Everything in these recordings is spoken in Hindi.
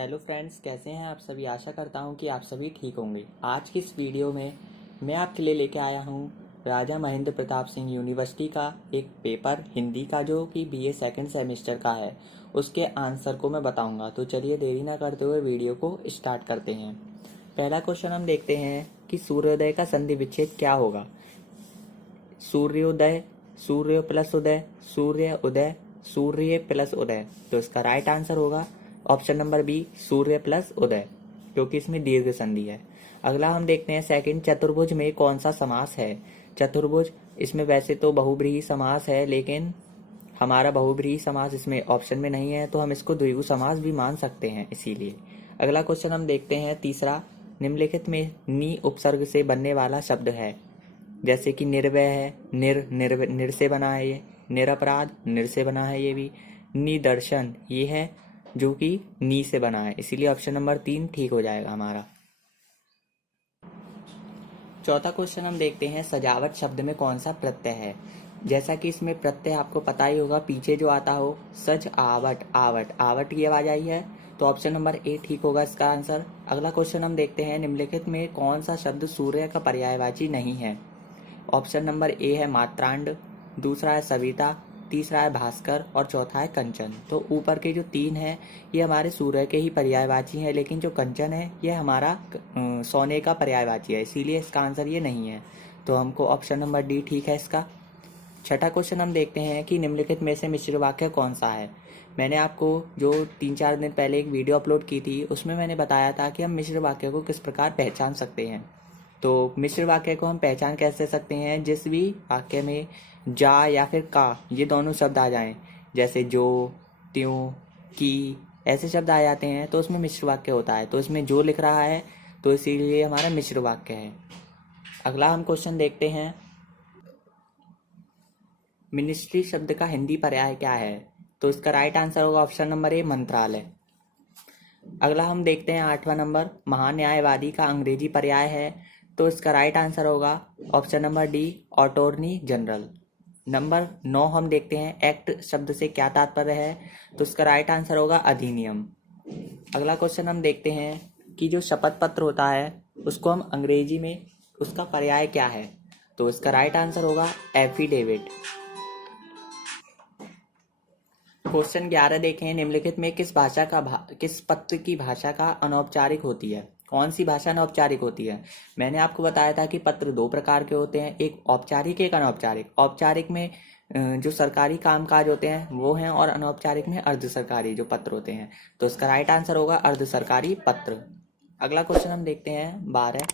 हेलो फ्रेंड्स, कैसे हैं आप सभी। आशा करता हूं कि आप सभी ठीक होंगे। आज की इस वीडियो में मैं आपके लिए लेके आया हूं राजा महेंद्र प्रताप सिंह यूनिवर्सिटी का एक पेपर हिंदी का, जो कि बीए सेकंड सेमेस्टर का है। उसके आंसर को मैं बताऊंगा, तो चलिए देरी ना करते हुए वीडियो को स्टार्ट करते हैं। पहला क्वेश्चन हम देखते हैं कि सूर्योदय का संधि विच्छेद क्या होगा। सूर्योदय, सूर्य प्लस उदय, सूर्य उदय, सूर्य प्लस उदय। तो इसका राइट आंसर होगा ऑप्शन नंबर बी, सूर्य प्लस उदय, क्योंकि इसमें दीर्घ संधि है। अगला हम देखते हैं सेकंड, चतुर्भुज में कौन सा समास है। चतुर्भुज, इसमें वैसे तो बहुब्रीहि समास है, लेकिन हमारा बहुब्रीहि समास इसमें ऑप्शन में नहीं है, तो हम इसको द्विगु समास भी मान सकते हैं इसीलिए। अगला क्वेश्चन हम देखते हैं तीसरा, निम्नलिखित में नी उपसर्ग से बनने वाला शब्द है। जैसे कि निर्वय है, निर से बना है ये। निरपराध, निर से बना है ये भी। निदर्शन, ये है जो कि नी से बना है, इसीलिए ऑप्शन नंबर 3 ठीक हो जाएगा हमारा। चौथा क्वेश्चन हम देखते हैं, सजावट शब्द में कौन सा प्रत्यय है। जैसा कि इसमें प्रत्यय आपको पता ही होगा, पीछे जो आता हो, सज आवट, आवट, आवट की आवाज आई है, तो ऑप्शन नंबर ए ठीक होगा इसका आंसर। अगला क्वेश्चन हम देखते हैं, निम्नलिखित में कौन सा शब्द सूर्य का पर्यायवाची नहीं है। ऑप्शन नंबर ए है मात्रांड, दूसरा है सविता, तीसरा है भास्कर और चौथा है कंचन। तो ऊपर के जो 3 हैं ये हमारे सूर्य के ही पर्यायवाची हैं, लेकिन जो कंचन है ये हमारा सोने का पर्यायवाची है, इसीलिए इसका आंसर ये नहीं है। तो हमको ऑप्शन नंबर डी ठीक है इसका। छठा क्वेश्चन हम देखते हैं कि निम्नलिखित में से मिश्र वाक्य कौन सा है। मैंने आपको जो 3-4 दिन पहले एक वीडियो अपलोड की थी, उसमें मैंने बताया था कि हम मिश्र वाक्य को किस प्रकार पहचान सकते हैं। तो मिश्र वाक्य को हम पहचान कैसे सकते हैं, जिस भी वाक्य में जा या फिर का ये दोनों शब्द आ जाएं, जैसे जो, त्यों, की, ऐसे शब्द आ जाते हैं, तो उसमें मिश्र वाक्य होता है। तो इसमें जो लिख रहा है, तो इसीलिए हमारा मिश्र वाक्य है। अगला हम क्वेश्चन देखते हैं, मिनिस्ट्री शब्द का हिंदी पर्याय क्या है। तो इसका राइट आंसर होगा ऑप्शन नंबर ए, मंत्रालय। अगला हम देखते हैं 8वां नंबर, महान्यायवादी का अंग्रेजी पर्याय है। तो इसका राइट आंसर होगा option number D, attorney general. Number 9 हम देखते हैं, एक्ट शब्द से क्या तात्पर्य है। तो इसका राइट आंसर होगा अधिनियम। अगला क्वेश्चन हम देखते हैं कि जो शपथ पत्र होता है उसको हम अंग्रेजी में उसका पर्याय क्या है। तो इसका राइट आंसर होगा एफिडेविट। क्वेश्चन 11 देखें, निम्नलिखित में किस पत्र की भाषा का अनौपचारिक होती है। कौन सी भाषा अनौपचारिक होती है। मैंने आपको बताया था कि पत्र 2 प्रकार के होते हैं, एक औपचारिक, एक अनौपचारिक। औपचारिक में जो सरकारी कामकाज होते हैं वो हैं, और अनौपचारिक में अर्ध सरकारी जो पत्र होते हैं। तो इसका राइट आंसर होगा अर्ध सरकारी पत्र। अगला क्वेश्चन हम देखते हैं 12,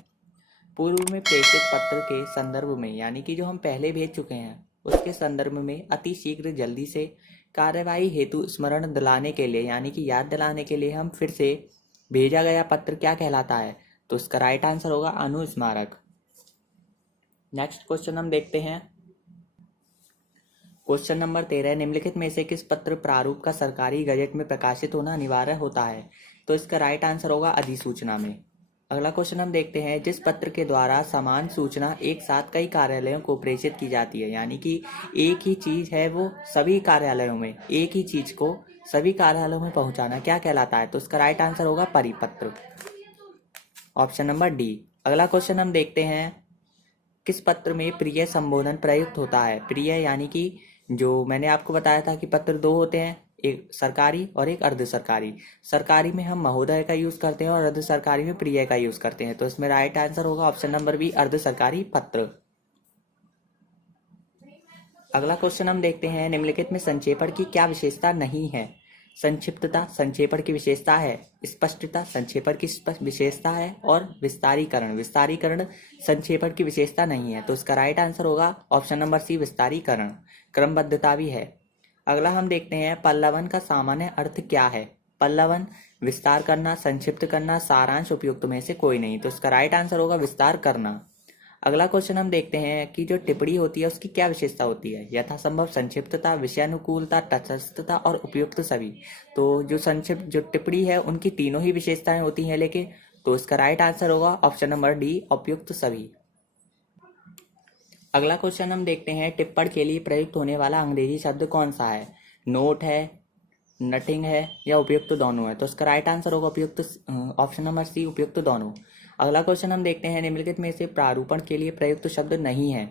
पूर्व में प्रेषित पत्र के संदर्भ में, यानी कि जो हम पहले भेज चुके हैं उसके संदर्भ में अति शीघ्र जल्दी से कार्यवाही हेतु स्मरण दिलाने के लिए, यानी कि याद दिलाने के लिए हम फिर से भेजा गया पत्र क्या कहलाता है। तो इसका राइट आंसर होगा अनुस्मारक। नेक्स्ट क्वेश्चन हम देखते हैं, क्वेश्चन नंबर 13, निम्नलिखित में से किस पत्र प्रारूप का सरकारी गजट में प्रकाशित होना अनिवार्य होता है। तो इसका राइट आंसर होगा अधिसूचना में। अगला क्वेश्चन हम देखते हैं, जिस पत्र के द्वारा समान सूचना एक साथ कई कार्यालयों को प्रेषित की जाती है, यानी कि एक ही चीज है वो सभी कार्यालयों में, एक ही चीज को सभी कार्यालयों में पहुंचाना क्या कहलाता है। तो इसका राइट आंसर होगा परिपत्र, ऑप्शन नंबर डी। अगला क्वेश्चन हम देखते हैं, किस पत्र में प्रिय संबोधन प्रयुक्त होता है। प्रिय यानी कि जो मैंने आपको बताया था कि पत्र 2 होते हैं, एक सरकारी और एक अर्ध सरकारी। सरकारी में हम महोदय का यूज करते हैं और अर्ध सरकारी में प्रिय का यूज करते हैं। तो इसमें राइट आंसर होगा ऑप्शन नंबर बी, अर्ध सरकारी पत्र। अगला क्वेश्चन हम देखते हैं, निम्नलिखित में संक्षेपण की क्या विशेषता नहीं है। संक्षिप्तता संक्षेपण की विशेषता है, स्पष्टता संक्षेपण की विशेषता है, और विस्तारीकरण, विस्तारीकरण संक्षेपण की विशेषता नहीं है। तो इसका राइट आंसर होगा ऑप्शन नंबर सी, विस्तारीकरण। क्रमबद्धता भी है। अगला हम देखते हैं, पल्लवन का सामान्य अर्थ क्या है। पल्लवन, विस्तार करना, संक्षिप्त करना, सारांश, उपयुक्त में से कोई नहीं। तो इसका राइट आंसर होगा विस्तार करना। अगला क्वेश्चन हम देखते हैं कि जो टिप्पणी होती है उसकी क्या विशेषता होती है। यथासंभव संक्षिप्तता, विषयानुकूलता, तटस्थता और उपयुक्त सभी। तो जो टिप्पणी है उनकी तीनों ही विशेषताएं होती हैं, लेकिन तो इसका राइट आंसर होगा ऑप्शन नंबर डी, उपयुक्त सभी। अगला क्वेश्चन हम देखते हैं, टिप्पण के लिए प्रयुक्त होने वाला अंग्रेजी शब्द कौन सा है। नोट है, नथिंग है या उपयुक्त दोनों है? तो इसका राइट आंसर होगा उपयुक्त ऑप्शन नंबर सी, उपयुक्त दोनों। अगला क्वेश्चन हम देखते हैं, निम्नलिखित में से प्रारूपण के लिए प्रयुक्त शब्द नहीं है।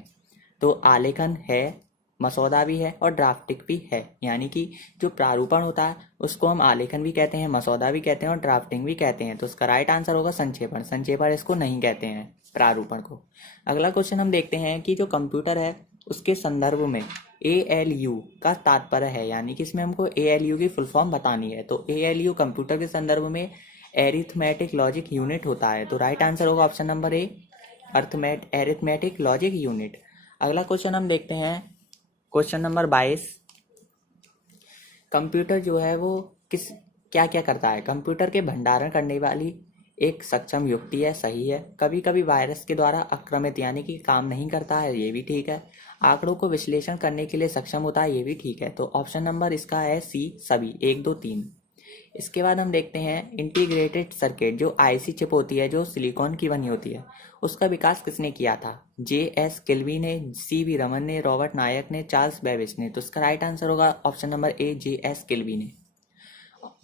तो आलेखन है, मसौदा भी है और ड्राफ्टिंग भी है। यानी कि जो प्रारूपण होता है उसको हम आलेखन भी कहते हैं, मसौदा भी कहते हैं और ड्राफ्टिंग भी कहते हैं। तो इसका राइट आंसर होगा संक्षेपण। संक्षेपण इसको नहीं कहते हैं, प्रारूपण को। अगला क्वेश्चन हम देखते हैं कि जो कंप्यूटर है उसके संदर्भ में ALU का तात्पर्य है, यानी कि इसमें हमको ALU की फुल फॉर्म बतानी है। तो ALU कंप्यूटर के संदर्भ में एरिथमेटिक लॉजिक यूनिट होता है। तो राइट आंसर होगा option number A, arithmetic logic unit. अगला क्वेश्चन हम देखते हैं, क्वेश्चन नंबर 22। कंप्यूटर जो है वो क्या क्या करता है? कंप्यूटर के भंडारण करने वाली एक सक्षम युक्ति है, सही है। कभी कभी वायरस के द्वारा आक्रामित, यानी कि काम नहीं करता है, ये भी ठीक है। आंकड़ों को विश्लेषण करने के लिए सक्षम होता है, ये भी ठीक है। तो ऑप्शन नंबर इसका है सी, सभी, 1 2 3। इसके बाद हम देखते हैं इंटीग्रेटेड सर्किट, जो आईसी चिप होती है जो सिलिकॉन की बनी होती है, उसका विकास किसने किया था? JS किल्वी ने, CV रमन ने, रॉबर्ट नायक ने, चार्ल्स बेबेज ने। तो इसका राइट आंसर होगा ऑप्शन नंबर ए, JS किल्वी ने।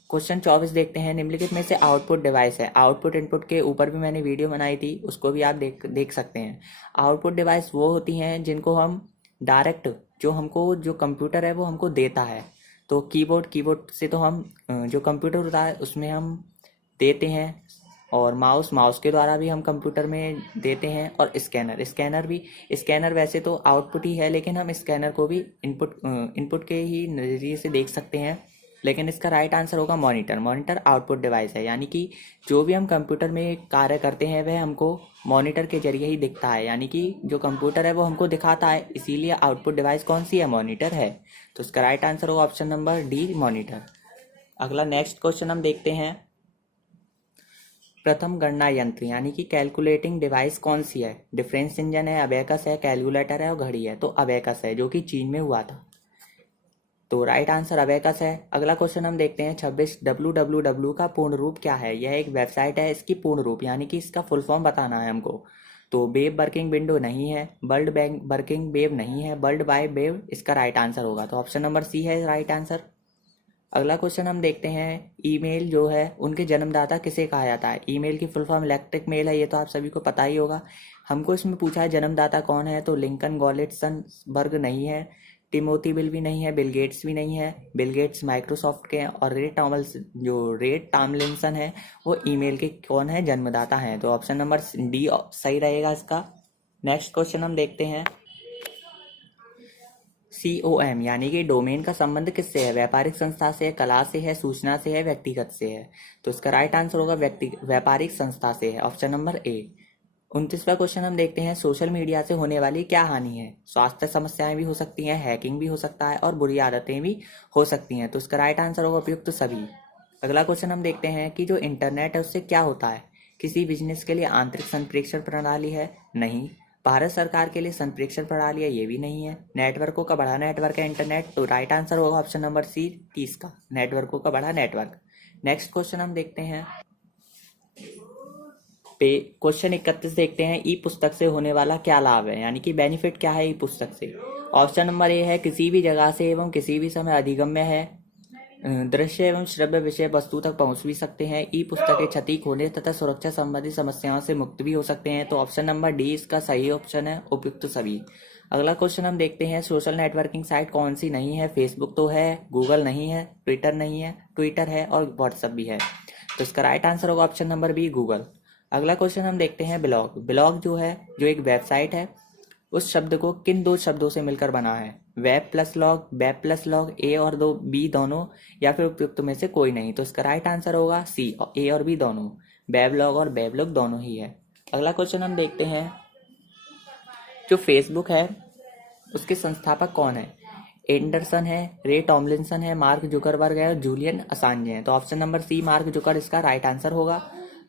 क्वेश्चन 24 देखते हैं, निम्नलिखित में से आउटपुट डिवाइस है। आउटपुट इनपुट के ऊपर भी मैंने वीडियो बनाई थी, उसको भी आप देख सकते हैं। आउटपुट डिवाइस वो होती हैं जिनको हम डायरेक्ट, जो कंप्यूटर है वो हमको देता है। तो कीबोर्ड से तो हम जो कंप्यूटर होता है उसमें हम देते हैं, और माउस के द्वारा भी हम कंप्यूटर में देते हैं, और स्कैनर वैसे तो आउटपुट ही है, लेकिन हम स्कैनर को भी इनपुट के ही नज़रिए से देख सकते हैं। लेकिन इसका राइट आंसर होगा मॉनिटर आउटपुट डिवाइस है। यानी कि जो भी हम कंप्यूटर में कार्य करते हैं वह हमको मॉनिटर के जरिए ही दिखता है, यानी कि जो कंप्यूटर है वो हमको दिखाता है, इसीलिए आउटपुट डिवाइस कौन सी है? मॉनिटर है। तो इसका राइट आंसर होगा ऑप्शन नंबर डी, मॉनिटर। अगला नेक्स्ट क्वेश्चन हम देखते हैं, प्रथम गणना यंत्र यानी कि कैलकुलेटिंग डिवाइस कौन सी है? डिफरेंस इंजन है, अबेकस है, कैलकुलेटर है और घड़ी है। तो अबेकस है, जो कि चीन में हुआ था। तो राइट आंसर अबेकस है। अगला क्वेश्चन हम देखते हैं 26, www का पूर्ण रूप क्या है? यह एक वेबसाइट है, इसकी पूर्ण रूप यानी कि इसका फुल फॉर्म बताना है हमको। तो वेब वर्किंग विंडो नहीं है, वर्ल्ड वर्किंग वेब नहीं है, वर्ल्ड वाइड वेब इसका राइट आंसर होगा। तो ऑप्शन नंबर सी है राइट आंसर। अगला क्वेश्चन हम देखते हैं, ईमेल जो है उनके जन्मदाता किसे कहा जाता है? ईमेल की फुल फॉर्म इलेक्ट्रिक मेल है, ये तो आप सभी को पता ही होगा। हमको इसमें पूछा है जन्मदाता कौन है, तो लिंकन गॉलेटसनबर्ग नहीं है, टिमोथी बिल भी नहीं है, बिल गेट्स भी नहीं है। बिल गेट्स माइक्रोसॉफ्ट के हैं, और रेट टॉमलिंसन है वो ईमेल के कौन है? जन्मदाता हैं। तो ऑप्शन नंबर डी सही रहेगा इसका। नेक्स्ट क्वेश्चन हम देखते हैं, COM यानी कि डोमेन का संबंध किससे है? व्यापारिक संस्था से है, कला से है, सूचना से है, व्यक्तिगत से है? तो इसका राइट आंसर होगा व्यापारिक संस्था से है, ऑप्शन नंबर ए। 29वां क्वेश्चन हम देखते हैं, सोशल मीडिया से होने वाली क्या हानि है? स्वास्थ्य समस्याएं भी हो सकती हैं, हैकिंग भी हो सकता है और बुरी आदतें भी हो सकती हैं। तो इसका राइट आंसर होगा उपयुक्त सभी। अगला क्वेश्चन हम देखते हैं कि जो इंटरनेट है उससे क्या होता है? किसी बिजनेस के लिए आंतरिक संप्रेषण प्रणाली है? नहीं। भारत सरकार के लिए संप्रेषण प्रणाली है? ये भी नहीं है। नेटवर्कों का बड़ा नेटवर्क है इंटरनेट? तो राइट आंसर होगा ऑप्शन नंबर सी, 30 का, नेटवर्कों का बड़ा नेटवर्क। नेक्स्ट क्वेश्चन हम देखते हैं, क्वेश्चन 31 देखते हैं, ई पुस्तक से होने वाला क्या लाभ है? यानी कि बेनिफिट क्या है ई पुस्तक से? ऑप्शन नंबर ए है किसी भी जगह से एवं किसी भी समय अधिगम्य है, दृश्य एवं श्रव्य विषय वस्तु तक पहुंच भी सकते हैं, ई पुस्तकें क्षति, खोने तथा सुरक्षा संबंधी समस्याओं से मुक्त भी हो सकते हैं। तो ऑप्शन नंबर डी इसका सही ऑप्शन है, उपयुक्त सभी। अगला क्वेश्चन हम देखते हैं, सोशल नेटवर्किंग साइट कौन सी नहीं है? फेसबुक तो है, गूगल नहीं है, ट्विटर नहीं है, ट्विटर है और व्हाट्सएप भी है। तो इसका राइट आंसर होगा ऑप्शन नंबर बी, गूगल। अगला क्वेश्चन हम देखते हैं, ब्लॉग जो है, जो एक वेबसाइट है, उस शब्द को किन 2 शब्दों से मिलकर बना है? वेब प्लस लॉग, ए और बी दोनों, या फिर उपयुक्त में से कोई नहीं? तो इसका राइट आंसर होगा सी, ए और बी दोनों, वेबलॉग और वेबलॉग दोनों ही है। अगला क्वेश्चन हम देखते हैं, जो फेसबुक है उसके संस्थापक कौन है? एंडरसन है, रे टॉमलिंसन है, मार्क जुकरबर्ग है और जूलियन असांजे है। तो option number C, Mark Zucker इसका राइट आंसर होगा।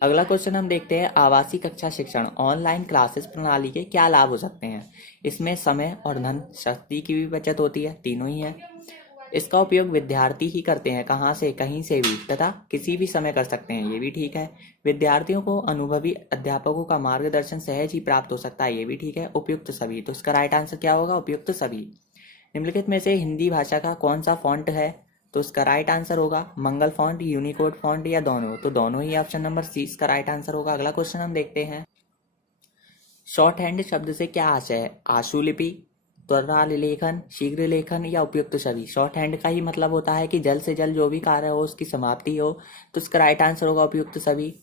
अगला क्वेश्चन हम देखते हैं, आवासीय कक्षा शिक्षण ऑनलाइन क्लासेस प्रणाली के क्या लाभ हो सकते हैं? इसमें समय और धन, शक्ति की भी बचत होती है, तीनों ही है। इसका उपयोग विद्यार्थी ही करते हैं, कहाँ से? कहीं से भी तथा किसी भी समय कर सकते हैं, ये भी ठीक है। विद्यार्थियों को अनुभवी अध्यापकों का मार्गदर्शन सहज ही प्राप्त हो सकता है, ये भी ठीक है, उपयुक्त सभी। तो इसका राइट आंसर क्या होगा? उपयुक्त सभी। निम्नलिखित में से हिंदी भाषा का कौन सा फॉन्ट है तो इसका राइट आंसर होगा मंगल फॉन्ट, यूनिकोड फॉन्ट या दोनों। तो दोनों ही ऑप्शन नंबर सी इसका राइट आंसर होगा। अगला क्वेश्चन हम देखते हैं, शॉर्ट हैंड शब्द से क्या आशय है? आशुलिपि, त्वरा लेखन, शीघ्र लेखन या उपयुक्त सभी। शॉर्ट हैंड का ही मतलब होता है कि जल्द से जल्द जो भी कार्य हो उसकी समाप्ति हो, तो इसका राइट आंसर होगा उपयुक्त सभी।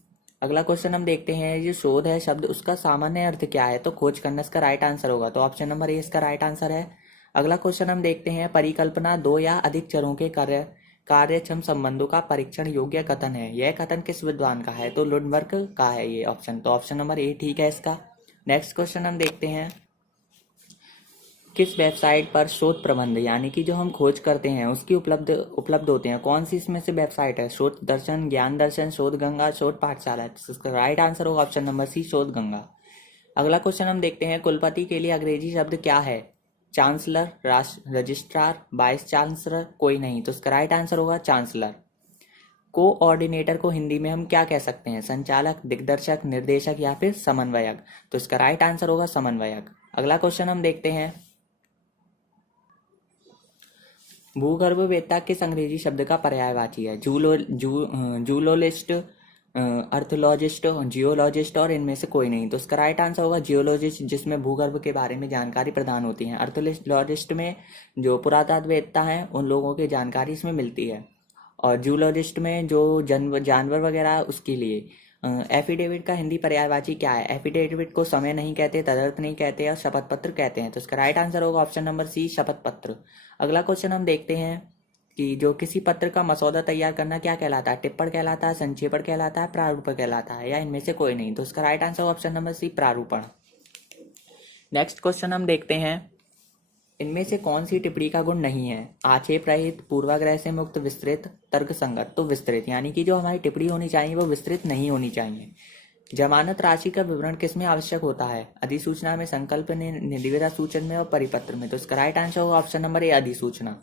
अगला क्वेश्चन हम देखते हैं, जो शोध है शब्द उसका सामान्य अर्थ क्या है? तो खोज करना इसका राइट आंसर होगा। तो ऑप्शन नंबर ए इसका राइट आंसर है। अगला क्वेश्चन हम देखते हैं, परिकल्पना दो या अधिक चरों के कार्यक्षम संबंधों का परीक्षण योग्य कथन है। यह कथन किस विद्वान का है? तो लुडबर्ग का है ये ऑप्शन। तो ऑप्शन नंबर ए ठीक है इसका। नेक्स्ट क्वेश्चन हम देखते हैं, किस वेबसाइट पर शोध प्रबंध यानी कि जो हम खोज करते हैं उसकी उपलब्ध होते हैं? कौन सी इसमें से वेबसाइट है? शोध दर्शन, ज्ञान दर्शन, शोध गंगा, शोध पाठशाला। तो इसका राइट आंसर होगा ऑप्शन नंबर सी, शोध गंगा। अगला क्वेश्चन हम देखते हैं, कुलपति के लिए अंग्रेजी शब्द क्या है? चांसलर, रजिस्ट्रार, वाइस चांसलर, कोई नहीं। तो इसका राइट आंसर होगा चांसलर। कोऑर्डिनेटर को हिंदी में हम क्या कह सकते हैं? संचालक, दिग्दर्शक, निर्देशक या फिर समन्वयक। तो इसका राइट आंसर होगा समन्वयक। अगला क्वेश्चन हम देखते हैं, भूगर्भवेत्ता किस अंग्रेजी शब्द का पर्यायवाची है? जूलोलिस्ट, अर्थोलॉजिस्ट, जियोलॉजिस्ट और इनमें से कोई नहीं। तो इसका राइट आंसर होगा जियोलॉजिस्ट, जिसमें भूगर्भ के बारे में जानकारी प्रदान होती है। अर्थोलॉजिस्ट में जो पुरातत्ववेत्ता हैं उन लोगों की जानकारी इसमें मिलती है, और जूलॉजिस्ट में जो जानवर वगैरह उसके लिए। एफिडेविट का हिंदी पर्यायवाची क्या है? एफिडेविट को समय नहीं कहते, तदर्थ नहीं कहते और शपथ पत्र कहते हैं। तो इसका राइट आंसर होगा ऑप्शन नंबर सी, शपथ पत्र। अगला क्वेश्चन हम देखते हैं कि जो किसी पत्र का मसौदा तैयार करना क्या कहलाता है? टिप्पण कहलाता है, संक्षेपण कहलाता है, प्रारूपण कहलाता है, या इनमें से कोई नहीं। तो इसका right answer option number C, प्रारूपण। नेक्स्ट क्वेश्चन हम देखते हैं, इनमें से कौन सी टिप्पणी का गुण नहीं है? आक्षेप रहित, पूर्वाग्रह से मुक्त, विस्तृत, तर्कसंगत। तो विस्तृत, यानी कि जो हमारी टिप्पणी होनी चाहिए वो विस्तृत नहीं होनी चाहिए। जमानत राशि का विवरण किसमें आवश्यक होता है? अधिसूचना में, संकल्प में, निविदा सूचन में और परिपत्र में। तो इसका राइट आंसर होगा ऑप्शन नंबर ए, अधिसूचना।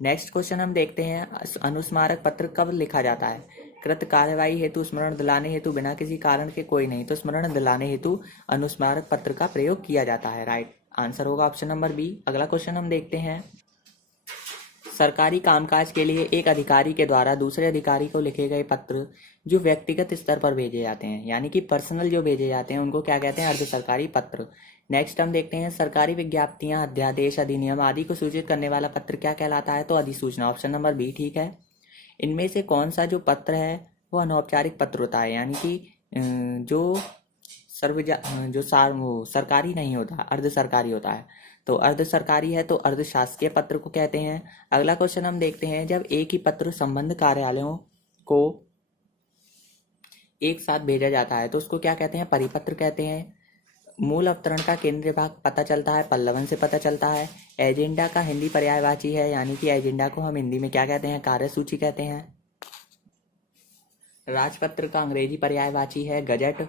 नेक्स्ट क्वेश्चन हम देखते हैं, अनुस्मारक पत्र कब लिखा जाता है? कृत कार्यवाही हेतु, स्मरण दिलाने हेतु, बिना किसी कारण के, कोई नहीं। तो स्मरण दिलाने हेतु अनुस्मारक पत्र का प्रयोग किया जाता है। राइट आंसर होगा ऑप्शन नंबर बी। अगला क्वेश्चन हम देखते हैं, सरकारी कामकाज के लिए एक अधिकारी के द्वारा दूसरे अधिकारी को लिखे गए पत्र जो व्यक्तिगत स्तर पर भेजे जाते हैं, यानी कि पर्सनल जो भेजे जाते हैं, उनको क्या कहते हैं? अर्ध सरकारी पत्र। नेक्स्ट हम देखते हैं, सरकारी विज्ञप्तियां, अध्यादेश, अधिनियम आदि को सूचित करने वाला पत्र क्या कहलाता है? तो अधिसूचना। ऑप्शन नंबर बी ठीक है। इनमें से कौन सा जो पत्र है वो अनौपचारिक पत्र होता है, यानी कि जो वो सरकारी नहीं होता, अर्ध सरकारी होता है। तो अर्ध सरकारी है तो अर्ध शासकीय पत्र को कहते हैं। अगला क्वेश्चन हम देखते हैं, जब एक ही पत्र संबंध कार्यालयों को एक साथ भेजा जाता है तो उसको क्या कहते हैं? परिपत्र कहते हैं। मूल अवतरण का केंद्रीय भाग पता चलता है, पल्लवन से पता चलता है। एजेंडा का हिंदी पर्यायवाची है, यानी कि एजेंडा को हम हिंदी में क्या कहते हैं? कार्यसूची कहते हैं। राजपत्र का अंग्रेजी पर्यायवाची है गजट।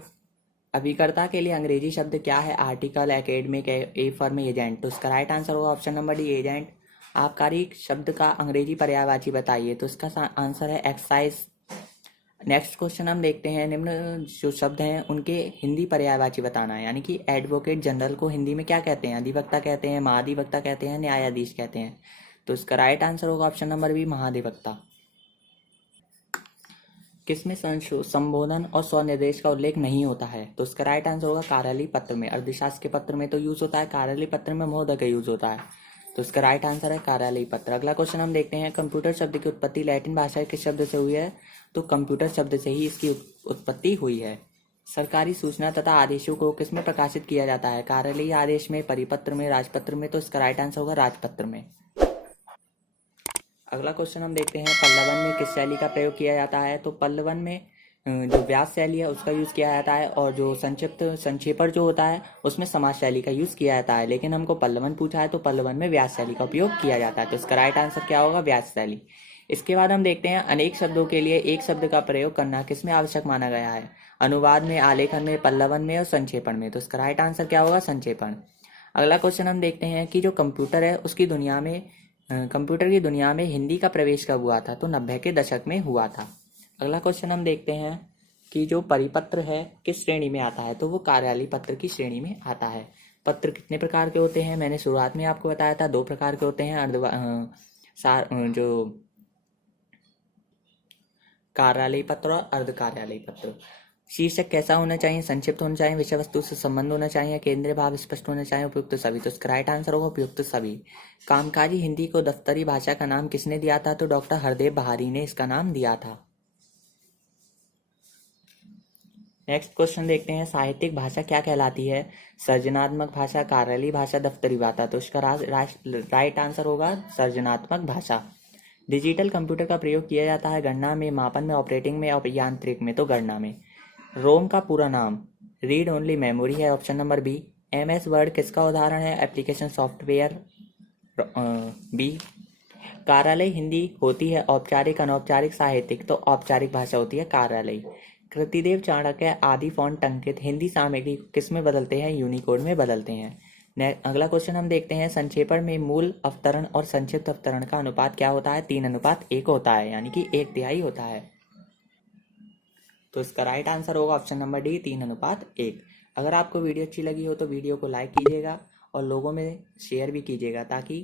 अभिकर्ता के लिए अंग्रेजी शब्द क्या है? आर्टिकल, एकेडमिक, ए फर्म, एजेंट। तो इसका राइट आंसर होगा ऑप्शन नंबर डी, एजेंट। आबकारी शब्द का अंग्रेजी पर्यायवाची बताइए। तो इसका आंसर है एक्साइज। नेक्स्ट क्वेश्चन हम देखते हैं, निम्न जो शब्द हैं उनके हिंदी पर्यायवाची बताना है, यानी कि एडवोकेट जनरल को हिंदी में क्या कहते हैं? अधिवक्ता कहते हैं, महाधिवक्ता कहते हैं, न्यायाधीश कहते हैं। तो इसका राइट आंसर होगा ऑप्शन नंबर बी, महाधिवक्ता। किसमें संबोधन और स्वनिर्देश का उल्लेख नहीं होता है? तो इसका राइट आंसर होगा कार्यालय पत्र में। अर्धशासकीय पत्र में तो यूज होता है, कार्यालय पत्र में महोदय का यूज होता है। तो इसका राइट आंसर है कार्यालय पत्र। अगला क्वेश्चन हम देखते हैं, कंप्यूटर शब्द की उत्पत्ति लैटिन भाषा के शब्द से हुई है? तो कंप्यूटर शब्द से ही इसकी उत्पत्ति हुई है। सरकारी सूचना तथा आदेशों को किसमें प्रकाशित किया जाता है? कार्यालयीय आदेश में, परिपत्र में, राजपत्र में। तो इसका राइट आंसर होगा राजपत्र में। अगला क्वेश्चन हम देखते हैं, पल्लवन में किस शैली का प्रयोग किया जाता है? तो पल्लवन में जो व्यास शैली है उसका यूज किया जाता है, और जो संक्षेपण जो होता है उसमें समाज शैली का यूज किया जाता है। लेकिन हमको पल्लवन पूछा है तो पल्लवन में व्यास शैली का उपयोग किया जाता है। तो इसका राइट आंसर क्या होगा? व्यास शैली। इसके बाद हम देखते हैं, अनेक शब्दों के लिए एक शब्द का प्रयोग करना किसमें आवश्यक माना गया है? अनुवाद में, आलेखन में, पल्लवन में और संक्षेपण में। तो इसका राइट आंसर क्या होगा? संक्षेपण। अगला क्वेश्चन हम देखते हैं कि जो कंप्यूटर है उसकी दुनिया में, कंप्यूटर की दुनिया में हिंदी का प्रवेश कब हुआ था? तो 90 के दशक में हुआ था। अगला क्वेश्चन हम देखते हैं कि जो परिपत्र है किस श्रेणी में आता है? तो वो कार्यालय पत्र की श्रेणी में आता है। पत्र कितने प्रकार के होते हैं? मैंने शुरुआत में आपको बताया था, 2 प्रकार के होते हैं। जो कार्यालय पत्र और अर्ध कार्यालय पत्र। शीर्षक कैसा होना चाहिए? संक्षिप्त होना चाहिए, विषय वस्तु से संबंध होना चाहिए, केंद्रीय भाव स्पष्ट होना चाहिए, उपयुक्त सभी। तो इसका राइट आंसर होगा उपयुक्त सभी। कामकाजी हिंदी को दफ्तरी भाषा का नाम किसने दिया था? तो डॉक्टर हरदेव बहारी ने इसका नाम दिया था। नेक्स्ट क्वेश्चन देखते हैं, साहित्यिक भाषा क्या कहलाती है? सर्जनात्मक भाषा, कार्यालयी भाषा, दफ्तरी भाषा। तो इसका राइट आंसर होगा सर्जनात्मक भाषा। डिजिटल कंप्यूटर का प्रयोग किया जाता है गणना में, मापन में, ऑपरेटिंग में और यांत्रिक में। तो गणना में। रोम का पूरा नाम रीड ओनली मेमोरी है, option number B. MS word किसका उदाहरण है? Application software, B. कार्यालय हिंदी होती है औपचारिक, अनौपचारिक, साहित्यिक। तो औपचारिक भाषा होती है कार्यालय। कृतिदेव, चाणक्य आदि फॉन्ट अंकित हिंदी सामग्री किस में बदलते हैं? यूनिकोड में बदलते हैं। अगला क्वेश्चन हम देखते हैं, संक्षेपण में मूल अवतरण और संक्षिप्त अवतरण का अनुपात क्या होता है? 3:1 होता है, यानी कि 1/3 होता है। तो इसका राइट आंसर होगा ऑप्शन नंबर डी, 3:1। अगर आपको वीडियो अच्छी लगी हो तो वीडियो को लाइक कीजिएगा और लोगों में शेयर भी कीजिएगा, ताकि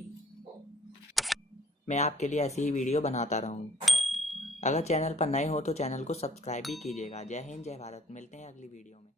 मैं आपके लिए ऐसी ही वीडियो बनाता रहूं। अगर चैनल पर नए हो तो चैनल को सब्सक्राइब भी कीजिएगा। जय हिंद, जय भारत। मिलते हैं अगली वीडियो में।